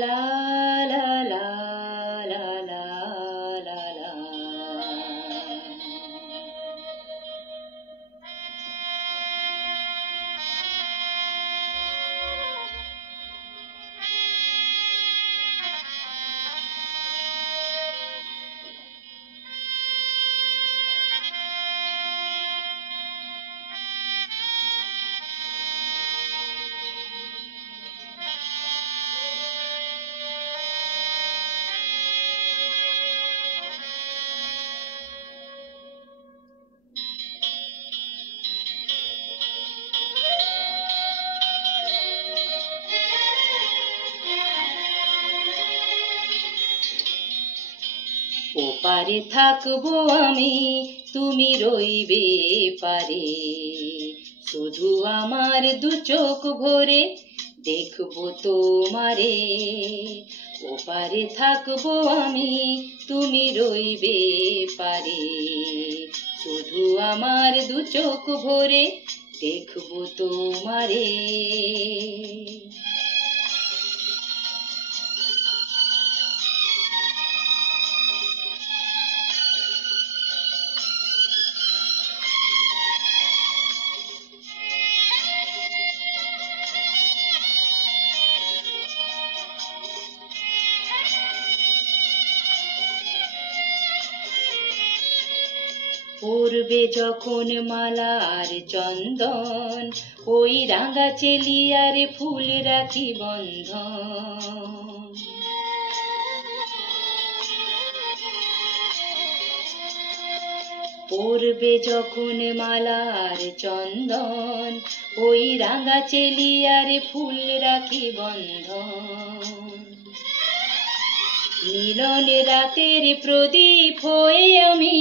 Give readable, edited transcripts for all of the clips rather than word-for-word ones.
লা লা লা লা লা লা লা। ওপারে থাকবো আমি, তুমি রইবে পারে, শুধু আমার দু চোখ ভরে দেখবো তোমারে। ওপারে থাকবো আমি, তুমি রইবে পারে, শুধু আমার দু চোখ ভরে দেখবো তোমারে। পড়বে যখন মালা আর চন্দন, ওই রাঙা চেলিয়ার ফুল রাখি বন্ধন। পড়বে যখন মালা আর চন্দন, ওই রাঙা চেলিয়ার ফুল রাখি বন্ধন। মিলন রাতের প্রদীপ হয়ে আমি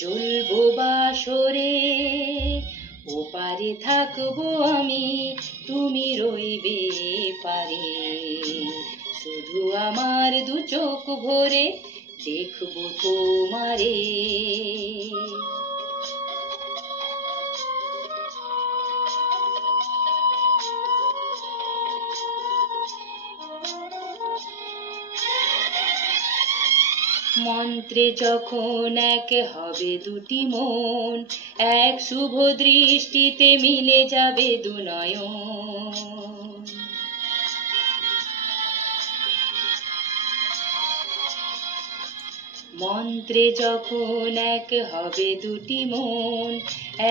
জ্বলবো বাসরে। ওপারে থাকবো আমি, তুমি রইবে পারে, শুধু আমার দু চোখ ভরে দেখবো তোমারে। মন্ত্রে যখন এক হবে দুটি মন, এক শুভ দৃষ্টিতে মিলে যাবে দু নয়ন। মন্ত্রে যখন এক হবে দুটি মন,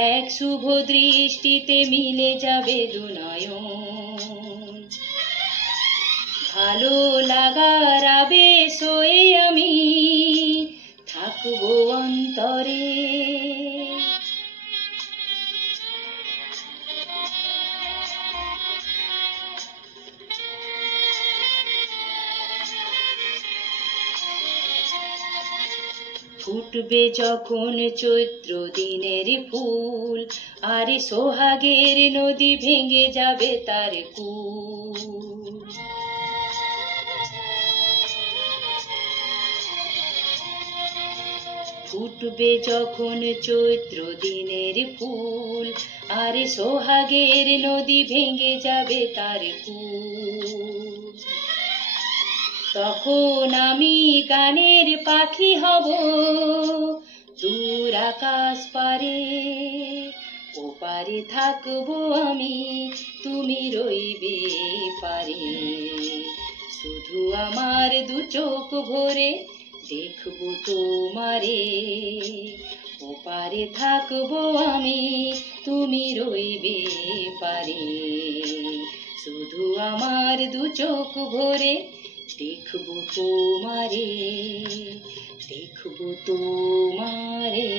এক শুভ দৃষ্টিতে মিলে যাবে দু নয়ন। ভালো লাগার আবেশ হয়ে আমি থাকবো অন্তরে। ফুটবে যখন চৈত্র দিনের ফুল, আর সোহাগের নদী ভেঙে যাবে তার কূল। ফুটবে যখন চৈত্র দিনের ফুল, আর সোহাগের নদী ভেঙে যাবে তার কূল। তখন আমি গানের পাখি হব দূর আকাশ পারে। ওপারে থাকবো আমি, তুমি রইবে পারে, শুধু আমার দু চোখ ভরে দেখবো তোমারে। ওপারে থাকবো আমি, তুমি রইবে পারে, শুধু আমার দু চোখ ভরে দেখবো তোমারে, দেখবো তোমারে।